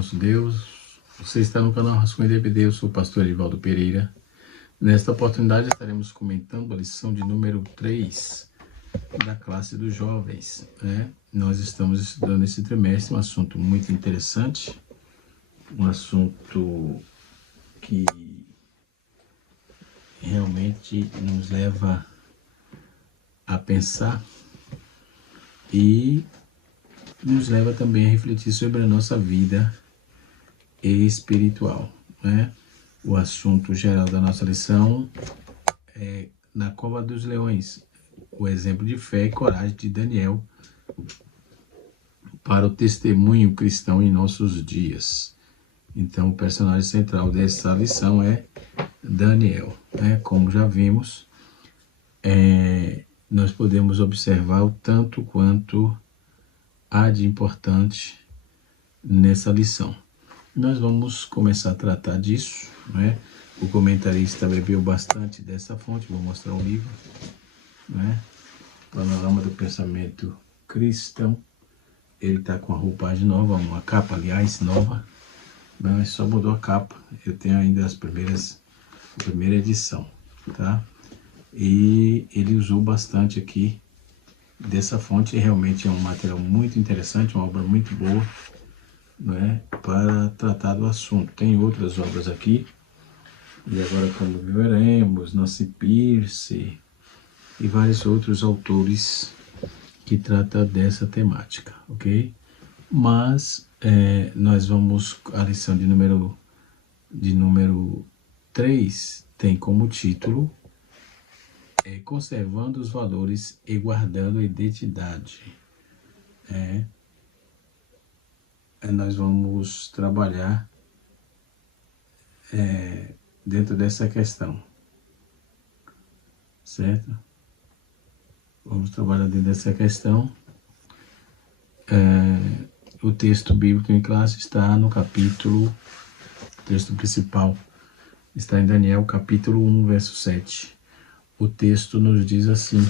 nosso Deus. Você está no canal Rascunho DPD, eu sou o pastor Edivaldo Pereira. Nesta oportunidade estaremos comentando a lição de número 3 da classe dos jovens, né? Nós estamos estudando esse trimestre um assunto muito interessante, um assunto que realmente nos leva a pensar e nos leva também a refletir sobre a nossa vida espiritual, né? O assunto geral da nossa lição é na cova dos leões, o exemplo de fé e coragem de Daniel para o testemunho cristão em nossos dias. Então, o personagem central dessa lição é Daniel, né? Como já vimos, nós podemos observar o tanto quanto há de importante nessa lição. Nós vamos começar a tratar disso, né? O comentarista bebeu bastante dessa fonte, vou mostrar o livro, né? Panorama do Pensamento Cristão. Ele está com a roupagem nova, uma capa, aliás, nova. Não, só mudou a capa. Eu tenho ainda a primeira edição, tá? E ele usou bastante aqui dessa fonte. Realmente é um material muito interessante, uma obra muito boa, né, para tratar do assunto. Tem outras obras aqui, e agora como veremos, Nancy Pierce e vários outros autores que tratam dessa temática, ok? Mas nós vamos, a lição de número 3 tem como título Conservando os Valores e Guardando a Identidade. Nós vamos trabalhar dentro dessa questão, certo? Vamos trabalhar dentro dessa questão. O texto bíblico em classe está no capítulo, o texto principal está em Daniel, capítulo 1, verso 7. O texto nos diz assim: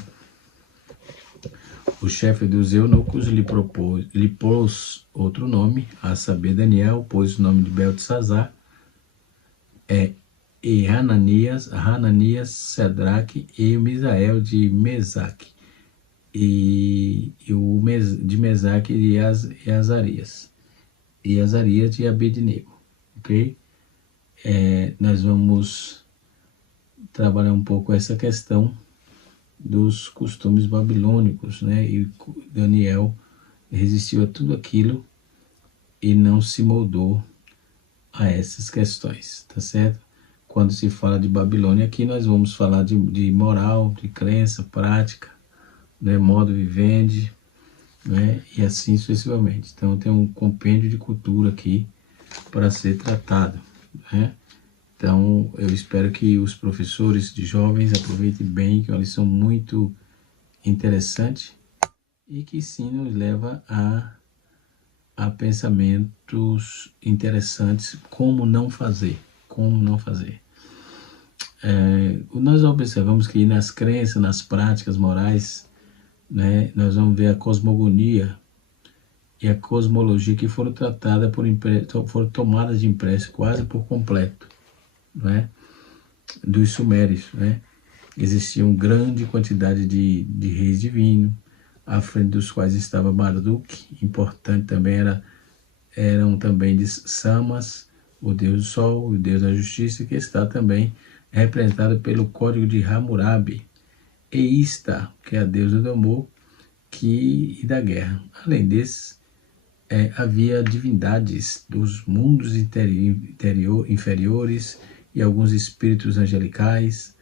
o chefe dos eunucos lhe pôs outro nome, a saber, Daniel, pôs o nome de Beltesazar, e Hananias, Sadraque e Misael de Mesaque, e o de Mesaque e Azarias de Abednego, ok? Nós vamos trabalhar um pouco essa questão dos costumes babilônicos, né? E Daniel resistiu a tudo aquilo e não se moldou a essas questões, tá certo? Quando se fala de Babilônia, aqui nós vamos falar de moral, de crença, prática, né? Modo vivendi, né? E assim sucessivamente. Então tem um compêndio de cultura aqui para ser tratado, né? Então, eu espero que os professores de jovens aproveitem bem, que é uma lição muito interessante e que sim nos leva a pensamentos interessantes, como não fazer. Nós observamos que nas crenças, nas práticas morais, né, nós vamos ver a cosmogonia e a cosmologia que foram tratadas foram tomadas de empréstimo quase por completo, né, dos sumérios, né? Existia uma grande quantidade de reis divinos, à frente dos quais estava Marduk, importante também eram também de Samas, o deus do sol, o deus da justiça, que está também representado pelo código de Hammurabi, e Ista, que é a deusa do amor e da guerra. Além desses, havia divindades dos mundos inferiores e alguns espíritos angelicais.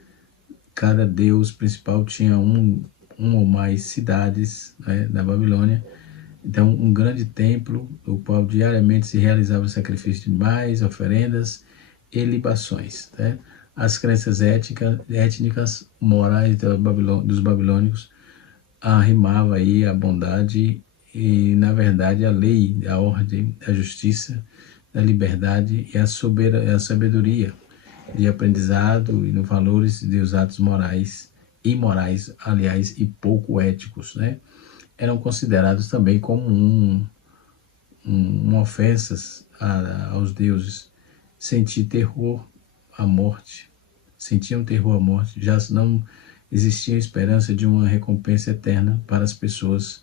Cada deus principal tinha um ou mais cidades, né, na Babilônia. Então, um grande templo, o qual diariamente se realizava sacrifício de animais, oferendas e libações, né? As crenças étnicas, morais dos babilônicos arrimavam aí a bondade e, na verdade, a lei, a ordem, a justiça, a liberdade e a sabedoria de aprendizado e nos valores dos atos morais, imorais, aliás, e pouco éticos, né? Eram considerados também como uma ofensas aos deuses, sentiam terror à morte, já não existia esperança de uma recompensa eterna para as pessoas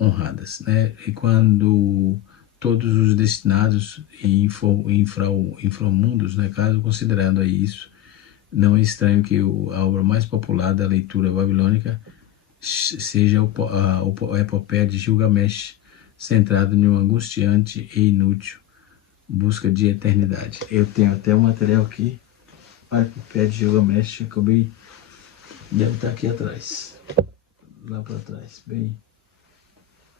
honradas, né? E quando todos os destinados em inframundos, né, caso considerando aí isso, não é estranho que a obra mais popular da leitura babilônica seja a epopeia de Gilgamesh, centrado em uma angustiante e inútil busca de eternidade. Eu tenho até um material aqui, a epopeia de Gilgamesh, acabei, deve estar aqui atrás, lá para trás, bem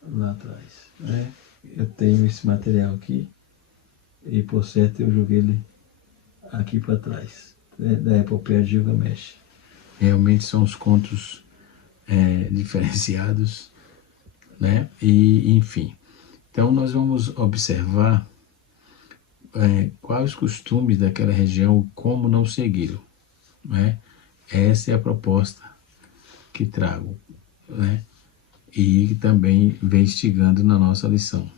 lá atrás, né? Eu tenho esse material aqui e por certo eu joguei ele aqui para trás, né, da epopeia de Gilgamesh. Realmente são os contos diferenciados, né? E enfim, então nós vamos observar quais os costumes daquela região, como não segui-lo, né? Essa é a proposta que trago, né? E também vem instigando na nossa lição.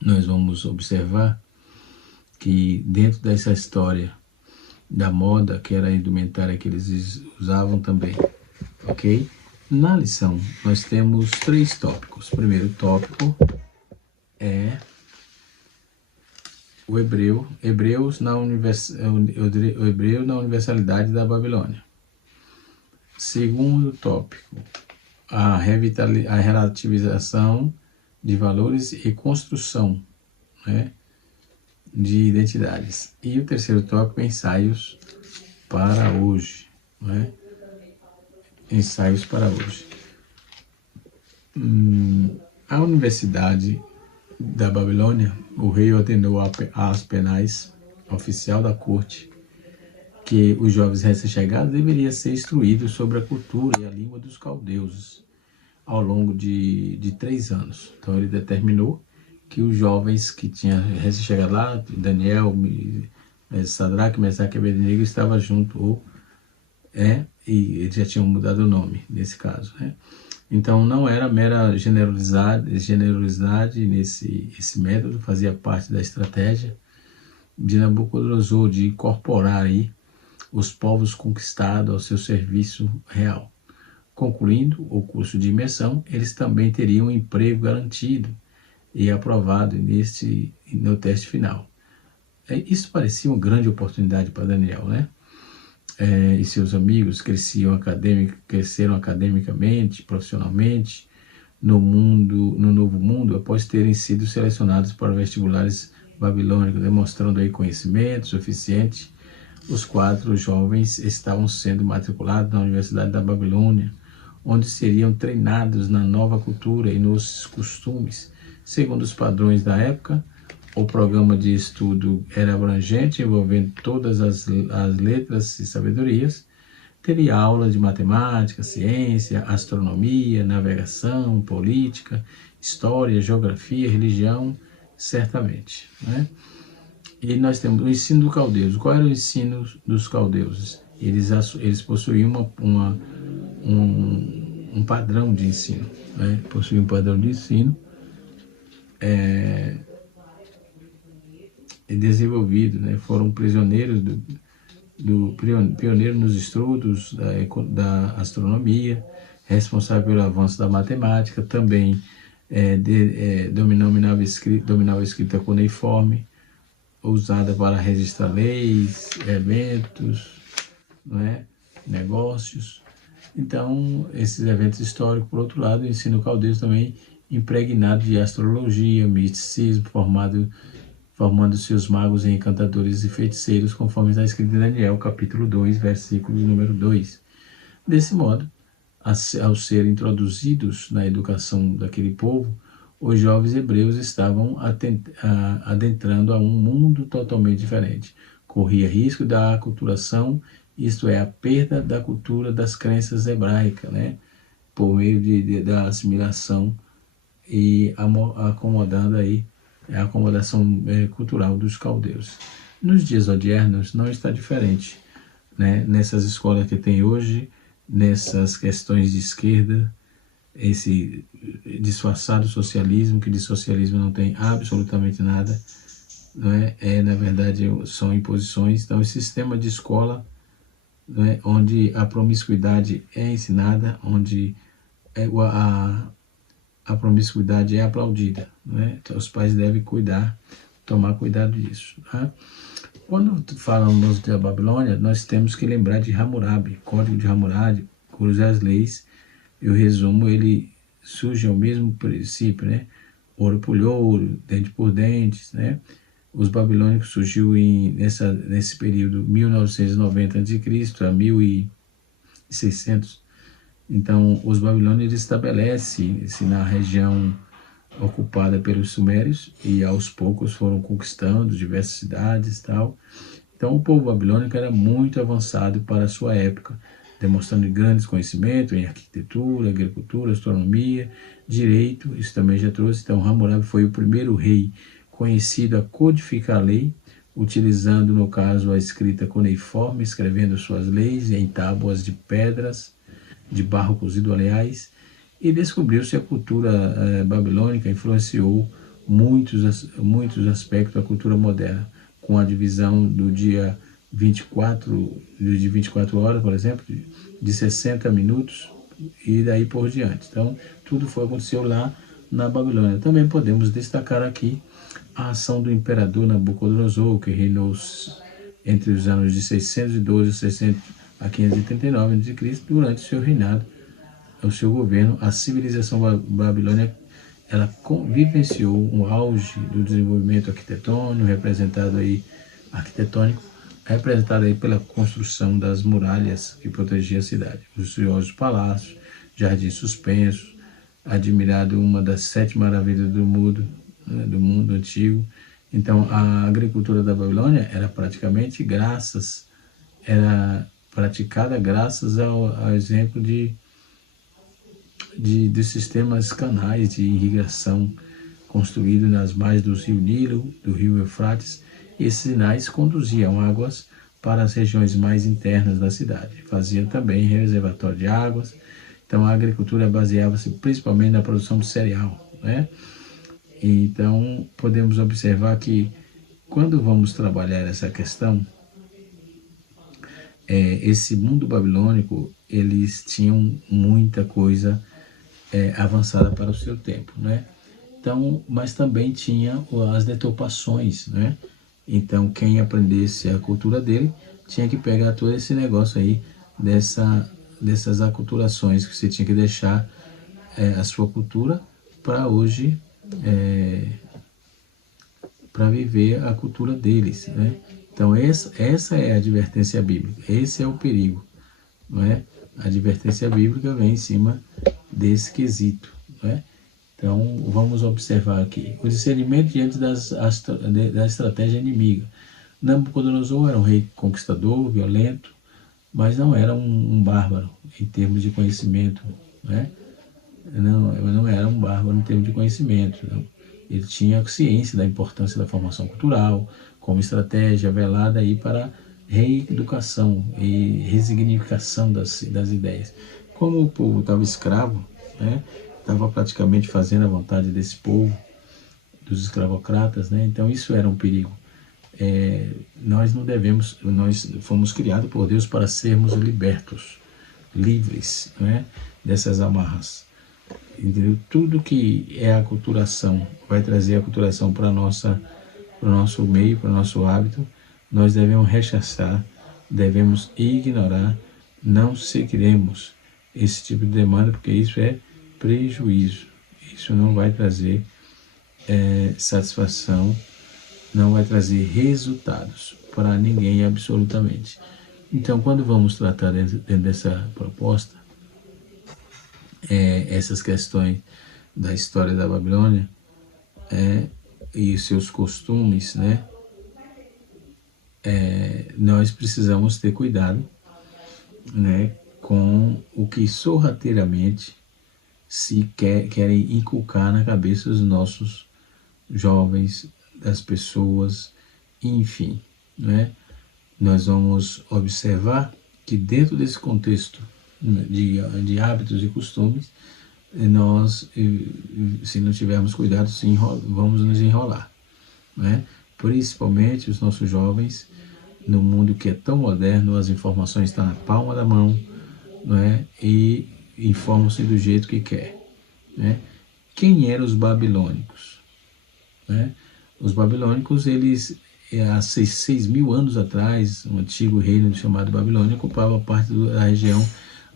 Nós vamos observar que dentro dessa história da moda, que era a indumentária que eles usavam também, ok? Na lição nós temos 3 tópicos. O primeiro tópico é o hebreu na universalidade da Babilônia. Segundo tópico, a relativização de valores e construção, né, de identidades. E o terceiro tópico, ensaios para hoje, né? Ensaios para hoje. A Universidade da Babilônia, o rei ordenou às penais, oficial da corte, que os jovens recém-chegados deveriam ser instruídos sobre a cultura e a língua dos caldeus ao longo de 3 anos. Então ele determinou que os jovens que tinham recém-chegado lá, Daniel, Sadraque, Mesaque e Abednego, estavam junto, e eles já tinham mudado o nome nesse caso, né? Então não era mera generosidade esse método, fazia parte da estratégia de Nabucodonosor de incorporar aí os povos conquistados ao seu serviço real. Concluindo o curso de imersão, eles também teriam um emprego garantido e aprovado no teste final. Isso parecia uma grande oportunidade para Daniel, né? E seus amigos cresceram academicamente, profissionalmente, no novo mundo, após terem sido selecionados para vestibulares babilônicos, demonstrando aí conhecimento suficiente. Os 4 jovens estavam sendo matriculados na Universidade da Babilônia, onde seriam treinados na nova cultura e nos costumes, segundo os padrões da época. O programa de estudo era abrangente, envolvendo todas as letras e sabedorias. Teria aulas de matemática, ciência, astronomia, navegação, política, história, geografia, religião, certamente, né? E nós temos o ensino dos caldeus. Qual era o ensino dos caldeus? Eles possuíam um padrão de ensino, né? Possuíam um padrão de ensino desenvolvido, né? Foram prisioneiros pioneiros nos estudos da astronomia, responsável pelo avanço da matemática, também dominava a escrita cuneiforme, usada para registrar leis, eventos, né? Negócios. Então, esses eventos históricos, por outro lado, o ensino caldeu também impregnado de astrologia, misticismo, formando seus magos e encantadores e feiticeiros, conforme está escrito em Daniel, capítulo 2, versículo número 2. Desse modo, ao serem introduzidos na educação daquele povo, os jovens hebreus estavam adentrando a um mundo totalmente diferente. Corria risco da aculturação, isto é, a perda da cultura das crenças hebraicas, né? Por meio da assimilação e acomodando aí a acomodação cultural dos caldeus. Nos dias odiernos não está diferente, né? Nessas escolas que tem hoje, nessas questões de esquerda, esse disfarçado socialismo, que de socialismo não tem absolutamente nada, não é? Na verdade, são imposições. Então, esse sistema de escola, não é? Onde a promiscuidade é ensinada, onde a promiscuidade é aplaudida, não é? Então, os pais devem tomar cuidado disso. Tá? Quando falamos da Babilônia, nós temos que lembrar de Hammurabi, Código de Hammurabi, cujas leis, eu resumo, ele surge ao mesmo princípio, né? Ouro por ouro, dente por dente, né? Os babilônicos surgiu nesse período 1990 a.C. a 1600. Então, os babilônios estabelecem-se na região ocupada pelos sumérios e aos poucos foram conquistando diversas cidades e tal. Então, o povo babilônico era muito avançado para a sua época, demonstrando grandes conhecimentos em arquitetura, agricultura, astronomia, direito, isso também já trouxe. Então, Hammurabi foi o primeiro rei conhecido a codificar a lei, utilizando, no caso, a escrita cuneiforme, escrevendo suas leis em tábuas de pedras, de barro cozido, aliás, e descobriu-se a cultura babilônica influenciou muitos aspectos da cultura moderna, com a divisão do dia 24, de 24 horas, por exemplo, de 60 minutos e daí por diante. Então, tudo aconteceu lá na Babilônia. Também podemos destacar aqui a ação do imperador Nabucodonosor, que reinou entre os anos de 612 a 539 a.C., durante seu reinado, o seu governo, a civilização babilônica, ela vivenciou um auge do desenvolvimento arquitetônico, representado aí pela construção das muralhas que protegiam a cidade, os luxuosos palácios, jardins suspensos, admirado uma das 7 maravilhas do mundo, né, do mundo antigo. Então, a agricultura da Babilônia era praticada graças ao exemplo de sistemas canais de irrigação construídos nas margens do rio Nilo, do rio Eufrates. Esses sinais conduziam águas para as regiões mais internas da cidade. Faziam também reservatório de águas. Então, a agricultura baseava-se principalmente na produção de cereal, né? Então, podemos observar que, quando vamos trabalhar essa questão, esse mundo babilônico, eles tinham muita coisa avançada para o seu tempo, né? Então, mas também tinha as deturpações, né? Então, quem aprendesse a cultura dele tinha que pegar todo esse negócio aí dessas aculturações, que você tinha que deixar a sua cultura para hoje, para viver a cultura deles, né? Então, essa é a advertência bíblica, esse é o perigo, não é? A advertência bíblica vem em cima desse quesito, né? Então, vamos observar aqui. O discernimento diante da estratégia inimiga. Nabucodonosor era um rei conquistador, violento, mas não era um bárbaro em termos de conhecimento, né? Não era um bárbaro em termos de conhecimento. Não. Ele tinha ciência da importância da formação cultural, como estratégia velada aí para reeducação e resignificação das ideias. Como o povo estava escravo, né? Estava praticamente fazendo a vontade desse povo, dos escravocratas, né? Então isso era um perigo. Nós fomos criados por Deus para sermos libertos, livres, né? Dessas amarras. Entendeu? Tudo que é aculturação, vai trazer a aculturação para o nosso meio, para o nosso hábito, nós devemos rechaçar, devemos ignorar, não seguiremos esse tipo de demanda, porque isso é prejuízo, isso não vai trazer satisfação, não vai trazer resultados para ninguém absolutamente. Então, quando vamos tratar dentro dessa proposta, essas questões da história da Babilônia e seus costumes, né? Nós precisamos ter cuidado, né, com o que sorrateiramente querem inculcar na cabeça dos nossos jovens, das pessoas, enfim, né? Nós vamos observar que dentro desse contexto de hábitos e costumes, nós, se não tivermos cuidado, vamos nos enrolar, né? Principalmente os nossos jovens, no mundo que é tão moderno, as informações estão na palma da mão, né? E informam-se do jeito que quer, né? Quem eram os babilônicos, né? Os babilônicos, eles, há 6.000 anos atrás, um antigo reino chamado Babilônia ocupava parte da região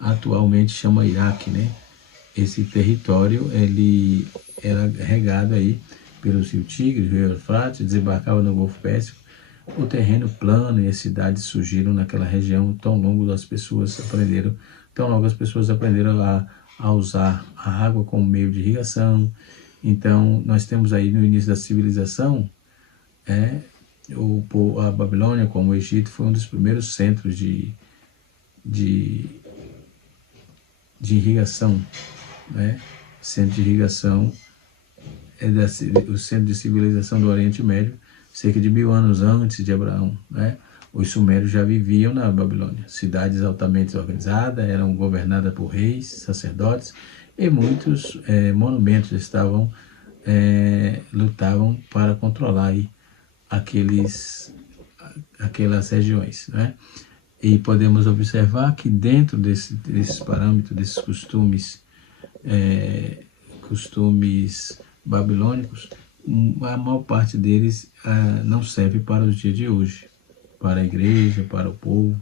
atualmente chama Iraque, né? Esse território, ele era regado aí pelo rio Tigre, rio Eufrates, desembarcava no Golfo Pérsico, o terreno plano e as cidades surgiram naquela região tão longo as pessoas aprenderam a usar a água como meio de irrigação. Então, nós temos aí no início da civilização, a Babilônia, como o Egito, foi um dos primeiros centros de irrigação, né? Centro de irrigação o centro de civilização do Oriente Médio, cerca de 1000 anos antes de Abraão, né? Os sumérios já viviam na Babilônia. Cidades altamente organizadas, eram governadas por reis, sacerdotes, e muitos monumentos lutavam para controlar aí aquelas regiões, né? E podemos observar que dentro desses parâmetros, desses costumes babilônicos, a maior parte deles não serve para os dias de hoje, para a igreja, para o povo,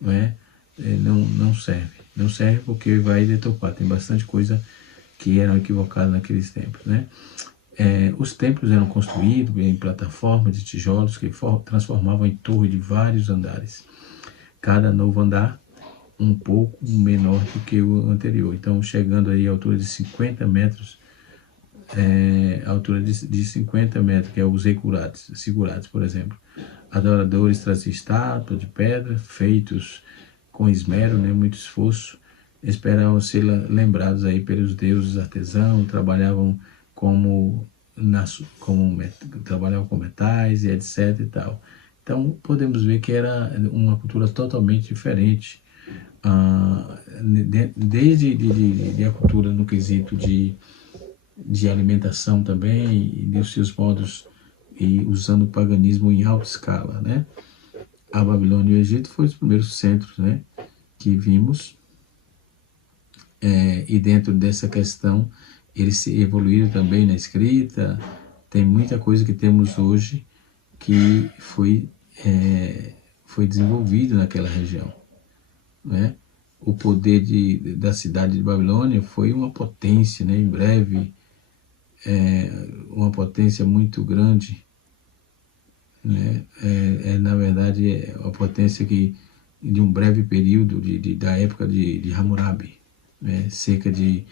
não é? Não serve. Não serve porque vai deturpar. Tem bastante coisa que eram equivocadas naqueles tempos, né? Os templos eram construídos em plataformas de tijolos que transformavam em torre de vários andares. Cada novo andar um pouco menor do que o anterior. Então, chegando aí à altura de 50 metros, altura de 50 metros, que é os zigurates, por exemplo. Adoradores traziam estátuas de pedra, feitos com esmero, né, muito esforço, esperavam ser lembrados aí pelos deuses artesãos, trabalhavam trabalhavam com metais e etc e tal. Então, podemos ver que era uma cultura totalmente diferente, desde a cultura no quesito de alimentação também, e dos seus modos, e usando o paganismo em alta escala, né? A Babilônia e o Egito foram os primeiros centros, né, que vimos, e dentro dessa questão, eles se evoluíram também na escrita. Tem muita coisa que temos hoje que foi desenvolvido naquela região, né? O poder da cidade de Babilônia foi uma potência, né? Em breve, uma potência muito grande, né? Na verdade, uma potência de um breve período da época de Hammurabi, né? Cerca de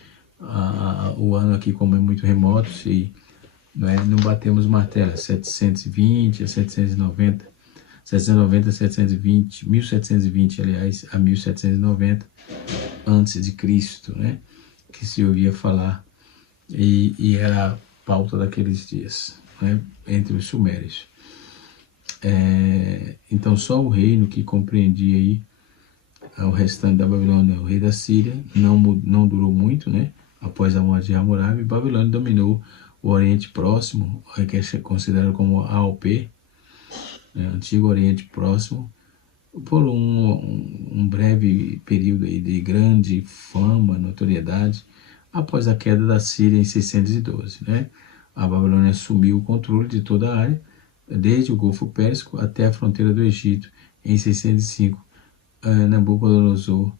o ano aqui, como é muito remoto, não batemos martelo, 720 a 790, 790 a 720, 1720, aliás, a 1790 antes de Cristo, né? Que se ouvia falar, e era a pauta daqueles dias, né? Entre os sumérios. Então, só o reino que compreendia aí o restante da Babilônia, o rei da Síria, não durou muito, né? Após a morte de Hammurabi, Babilônia dominou o Oriente Próximo, que é considerado como AOP, né? Antigo Oriente Próximo, por um breve período aí de grande fama, notoriedade, após a queda da Síria em 612, né? A Babilônia assumiu o controle de toda a área, desde o Golfo Pérsico até a fronteira do Egito, em 605. Nabucodonosor,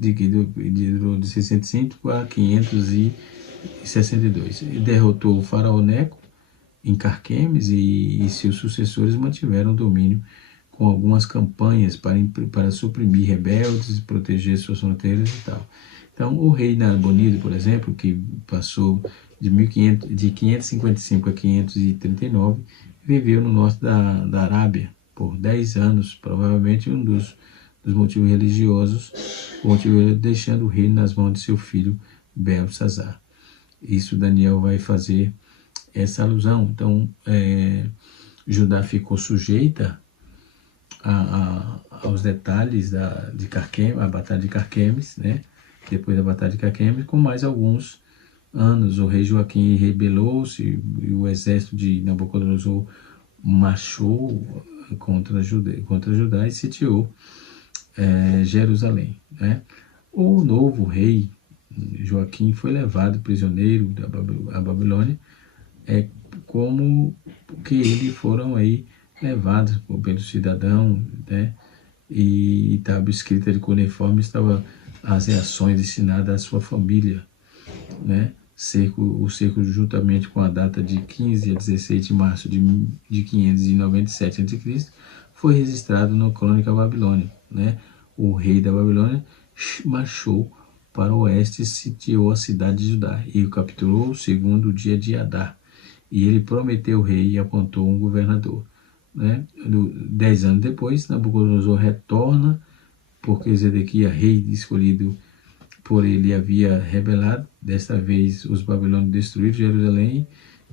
de 605 a 562. Ele derrotou o faraó Neco em Carquemes, e seus sucessores mantiveram o domínio com algumas campanhas para suprimir rebeldes e proteger suas fronteiras e tal. Então, o rei Nabonido, por exemplo, que passou de 555 a 539, viveu no norte da Arábia por 10 anos, provavelmente um dos motivos religiosos, deixando o reino nas mãos de seu filho Belsazar. Isso Daniel vai fazer essa alusão. Então, Judá ficou sujeita aos detalhes de Carquemes, a batalha de Carquemes, né? depois da Batalha de Caquemes, com mais alguns anos. O rei Joaquim rebelou-se e o exército de Nabucodonosor marchou contra Judá e sitiou Jerusalém, né? O novo rei Joaquim foi levado prisioneiro à Babilônia, como que eles foram aí levados pelo cidadão, né? E estava escrita de cuneiforme, estava as reações destinadas à sua família, né? O cerco juntamente com a data de 15 a 16 de março de 597 a.C. foi registrado na Crônica Babilônica, né? O rei da Babilônia marchou para o oeste e sitiou a cidade de Judá e o capturou segundo o dia de Adar. E ele prometeu o rei e apontou um governador, né? 10 anos depois, Nabucodonosor retorna, porque Zedequias, rei escolhido por ele, havia rebelado. Desta vez os babilônios destruíram Jerusalém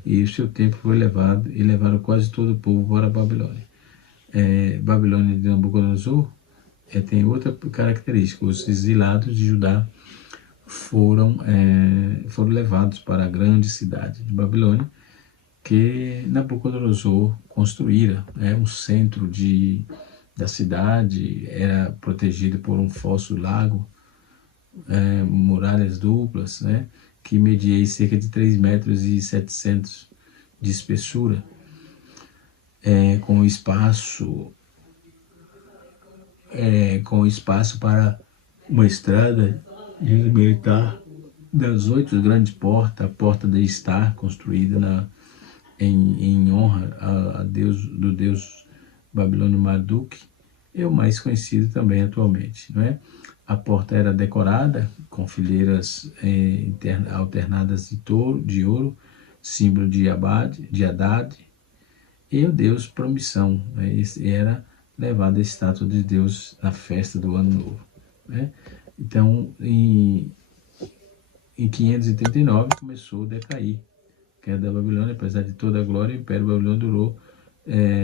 e o seu tempo foi levado e levaram quase todo o povo para a Babilônia. Babilônia de Nabucodonosor tem outra característica: os exilados de Judá foram levados para a grande cidade de Babilônia, que Nabucodonosor construíra, um centro da cidade, era protegido por um fosso lago, muralhas duplas, né, que media cerca de 3,7 metros de espessura, com espaço para uma estrada militar das 8 grandes portas, a porta de Estar, construída em honra do deus babilônio Marduk, é o mais conhecido também atualmente, não é? A porta era decorada com fileiras alternadas de ouro, símbolo de Haddad, e o deus Promissão, né? Esse era levado a estátua de Deus na festa do Ano Novo, né? Então, em 539 começou a decair a queda da Babilônia. Apesar de toda a glória, o Império Babilônico durou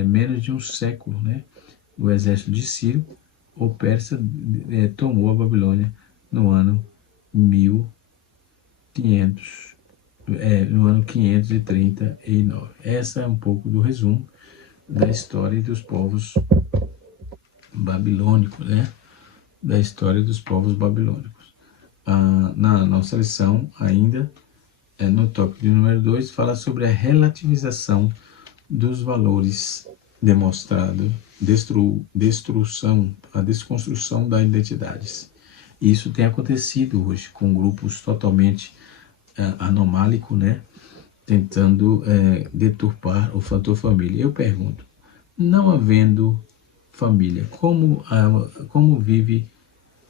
menos de um século, né? O exército de Ciro, o persa, tomou a Babilônia no ano 539. Essa é um pouco do resumo da história dos povos babilônicos, né? Da história dos povos babilônicos. Na nossa lição, ainda, no tópico de número 2, fala sobre a relativização dos valores demonstrado, a desconstrução das identidades. Isso tem acontecido hoje com grupos totalmente anomálicos, né? Tentando deturpar o fator família. Eu pergunto, não havendo família, como vive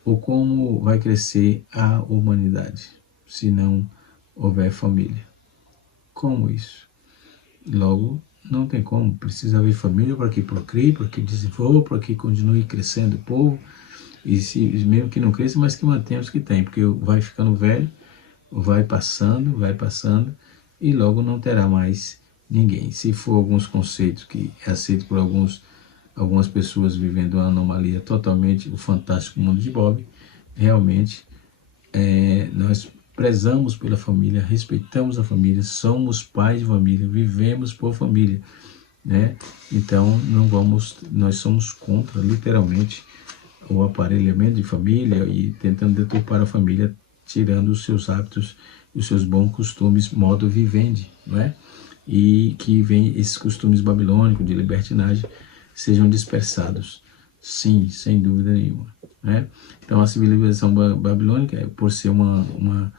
ou como vai crescer a humanidade se não houver família? Como isso? Logo, não tem como. Precisa haver família para que procrie, para que desenvolva, para que continue crescendo o povo, e mesmo que não cresça, mas que mantenha os que tem, porque vai ficando velho, vai passando, e logo não terá mais ninguém. Se for alguns conceitos que é aceito por algumas pessoas vivendo uma anomalia totalmente, o fantástico mundo de Bob, realmente nós prezamos pela família, respeitamos a família, somos pais de família, vivemos por família, né? Então nós somos contra, literalmente, o aparelhamento de família e tentando deturpar a família, tirando os seus hábitos, os seus bons costumes, modo vivendi, não é? E que esses costumes babilônicos de libertinagem sejam dispersados. Sim, sem dúvida nenhuma, né? Então a civilização babilônica, por ser uma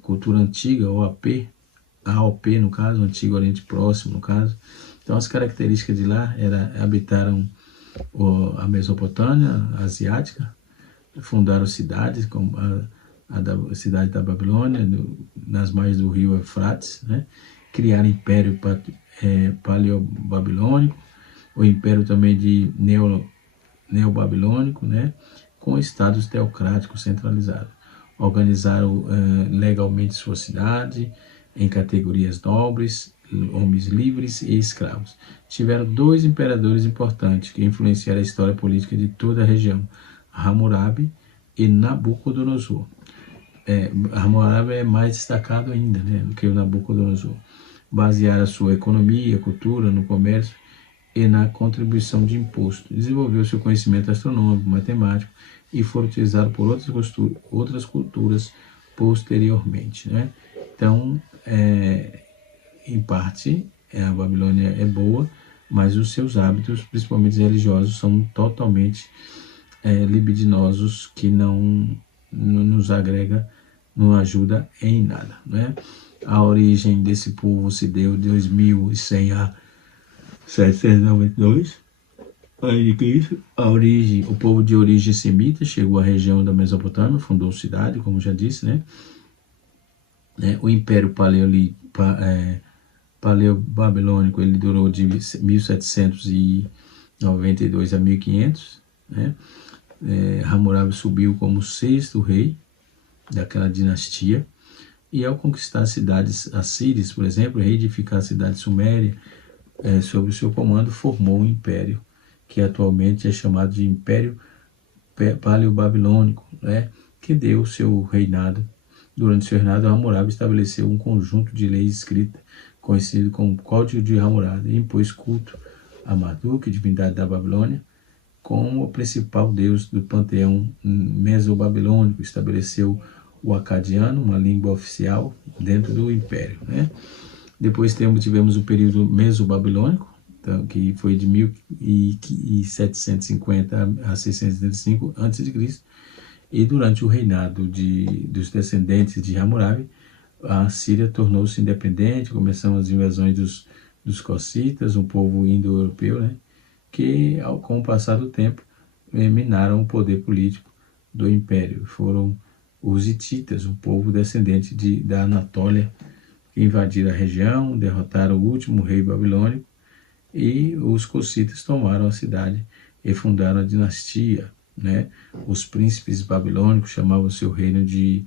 cultura antiga, AOP no caso, Antigo Oriente Próximo no caso, então as características de lá habitaram a Mesopotâmia asiática, fundaram cidades como a cidade da Babilônia, nas margens do rio Eufrates, né? Criaram império paleobabilônico, o império também de neobabilônico, né? Com estados teocráticos centralizados. Organizaram legalmente sua cidade em categorias nobres, homens livres e escravos. Tiveram 2 imperadores importantes que influenciaram a história política de toda a região: Hammurabi e Nabucodonosor. Hammurabi é mais destacado ainda, né, do que o Nabucodonosor. Basear a sua economia, cultura, no comércio e na contribuição de imposto. Desenvolveu seu conhecimento astronômico, matemático e foi utilizado por outras culturas posteriormente, né? Então, em parte, a Babilônia é boa, mas os seus hábitos, principalmente religiosos, são totalmente libidinosos, que não nos agrega, não ajuda em nada, né? A origem desse povo se deu de 2100 a 792 o povo de origem semita chegou à região da Mesopotâmia, fundou cidade, como já disse, né? O Império Paleo-Babilônico, ele durou de 1792 a 1500, né? Hammurabi subiu como sexto rei daquela dinastia, e ao conquistar cidades assírias, por exemplo, reedificar a cidade suméria, sob o seu comando, formou um império, que atualmente é chamado de Império Paleo-Babilônico, né? Que deu seu reinado. Durante seu reinado, Hammurabi estabeleceu um conjunto de leis escritas, conhecido como Código de Hammurabi, e impôs culto a Marduk, divindade da Babilônia, como o principal deus do panteão mesobabilônico. Estabeleceu o acadiano, uma língua oficial dentro do império, né? Depois tivemos o período mesobabilônico, então, que foi de 1750 a 675 a.C., e durante o reinado dos descendentes de Hammurabi, a Síria tornou-se independente, começaram as invasões dos cossitas, um povo indo-europeu, né, que, com o passar do tempo, minaram o poder político do império. Foram os hititas, um povo descendente da Anatólia, que invadiram a região, derrotaram o último rei babilônico, e os cossitas tomaram a cidade e fundaram a dinastia, né? Os príncipes babilônicos chamavam seu reino de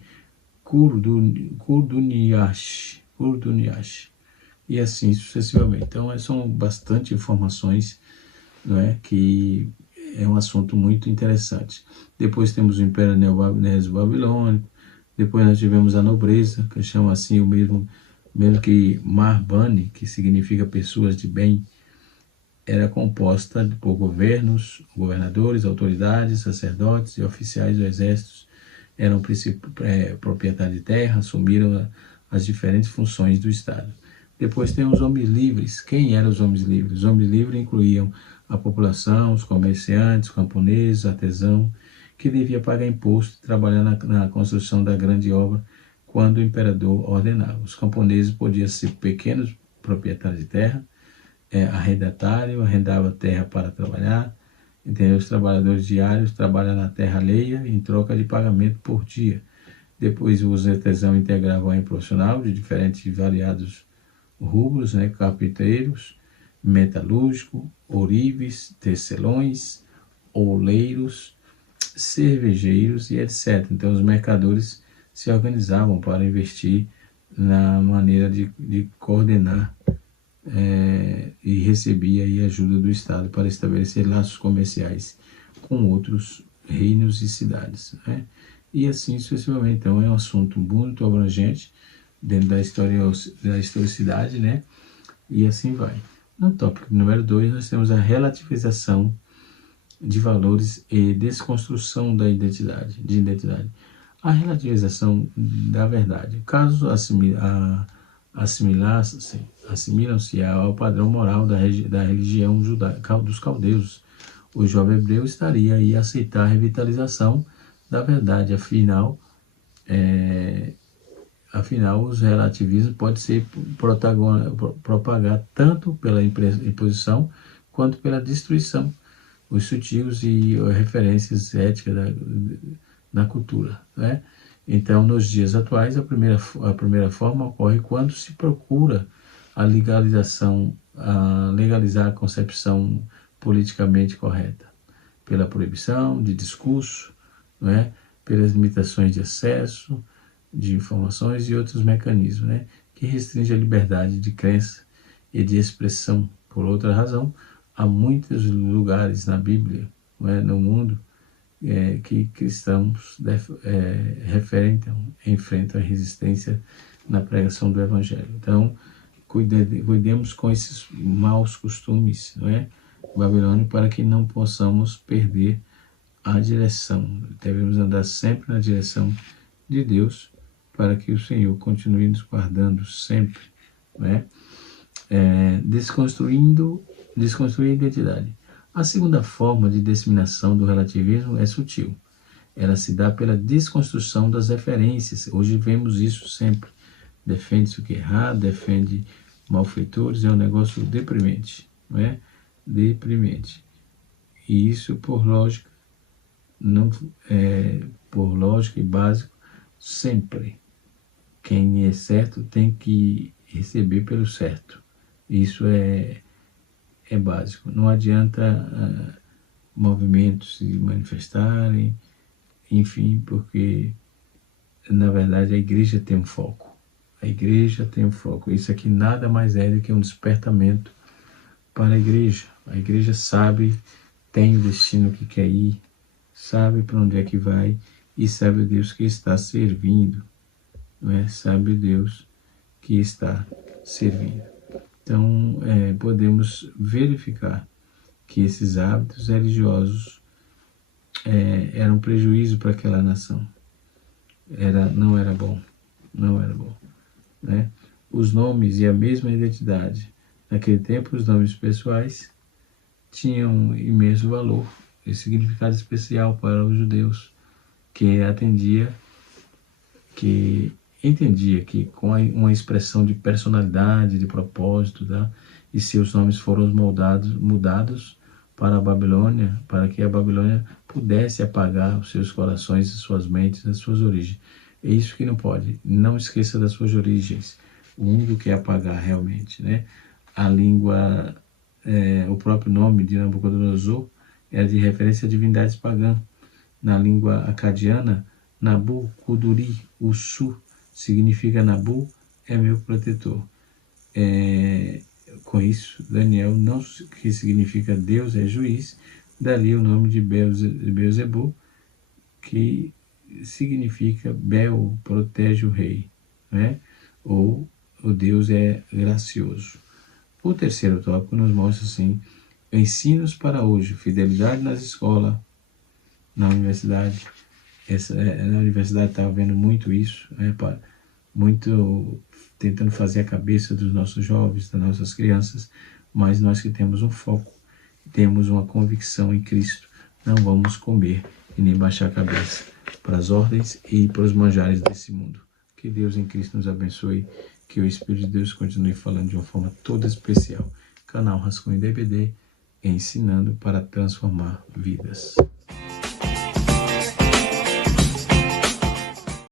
Kurduniash, e assim sucessivamente. Então, são bastante informações, não é? Que é um assunto muito interessante. Depois temos o Império Neobabilônico, depois nós tivemos a nobreza, que chama assim o mesmo que Marbani, que significa pessoas de bem, era composta por governadores, autoridades, sacerdotes e oficiais do exército. Eram proprietários de terra, assumiram as diferentes funções do Estado. Depois tem os homens livres. Quem eram os homens livres? Os homens livres incluíam a população, os comerciantes, camponeses, artesãos, que devia pagar imposto e trabalhar na construção da grande obra quando o imperador ordenava. Os camponeses podiam ser pequenos proprietários de terra, arrendatário, arrendava terra para trabalhar, entendeu? Os trabalhadores diários trabalham na terra alheia em troca de pagamento por dia. Depois os artesãos integravam a profissional de diferentes e variados rubros, né? Carpinteiros, metalúrgico, ourives, tecelões, oleiros, cervejeiros e etc. Então os mercadores se organizavam para investir na maneira de coordenar e recebia aí ajuda do Estado para estabelecer laços comerciais com outros reinos e cidades, né? E assim sucessivamente. Então é um assunto muito abrangente dentro da historicidade, né? E assim vai. No tópico número 2, nós temos a relativização de valores e desconstrução da identidade. A relativização da verdade. Caso assimilam-se ao padrão moral da religião judaica dos caldeus, o jovem hebreu estaria aí a aceitar a revitalização da verdade. Afinal, os relativismos podem ser propagados tanto pela imposição quanto pela destruição, os sutis e referências éticas da cultura, né? Então, nos dias atuais, a primeira forma ocorre quando se procura legalizar a concepção politicamente correta, pela proibição de discurso, né? Pelas limitações de acesso de informações e outros mecanismos, né? Que restringem a liberdade de crença e de expressão. Por outra razão, há muitos lugares na Bíblia, né, no mundo, que cristãos enfrentam a resistência na pregação do Evangelho. Então, cuidemos com esses maus costumes, não é, babilônico, para que não possamos perder a direção. Devemos andar sempre na direção de Deus, para que o Senhor continue nos guardando sempre, não é? Desconstruir a identidade. A segunda forma de disseminação do relativismo é sutil. Ela se dá pela desconstrução das referências. Hoje vemos isso sempre. Defende-se o que é errado, defende malfeitores, é um negócio deprimente, não é? Deprimente. E isso, por lógica, por lógica e básico, sempre quem é certo tem que receber pelo certo. Isso é básico. Não adianta movimentos se manifestarem, enfim, porque na verdade a igreja tem um foco. A igreja tem um foco. Isso aqui nada mais é do que um despertamento para a igreja. A igreja sabe, tem o destino que quer ir, sabe para onde é que vai e sabe o Deus que está servindo, não é? Sabe o Deus que está servindo. Então, podemos verificar que esses hábitos religiosos eram um prejuízo para aquela nação. Não era bom, né? Os nomes e a mesma identidade. Naquele tempo, os nomes pessoais tinham um imenso valor e significado especial para os judeus, que entendia que com uma expressão de personalidade, de propósito, tá? E seus nomes foram mudados para a Babilônia, para que a Babilônia pudesse apagar os seus corações, as suas mentes, as suas origens. É isso que não pode. Não esqueça das suas origens. O mundo quer apagar realmente, né? A língua, o próprio nome de Nabucodonosor era de referência a divindades pagãs. Na língua acadiana, Nabu Kuduri Ussu significa Nabu é meu protetor. Com isso, Daniel, não que significa Deus é juiz, dali o nome de Beelzebu, que significa Bel protege o rei, né? Ou o Deus é gracioso. O terceiro tópico nos mostra assim: ensinos para hoje, fidelidade nas escolas, na universidade. Na universidade estava vendo muito isso, né? Muito tentando fazer a cabeça dos nossos jovens, das nossas crianças, mas nós que temos um foco, temos uma convicção em Cristo, não vamos comer e nem baixar a cabeça para as ordens e para os manjares desse mundo. Que Deus em Cristo nos abençoe, que o Espírito de Deus continue falando de uma forma toda especial. Canal Rascunho DBD, ensinando para transformar vidas.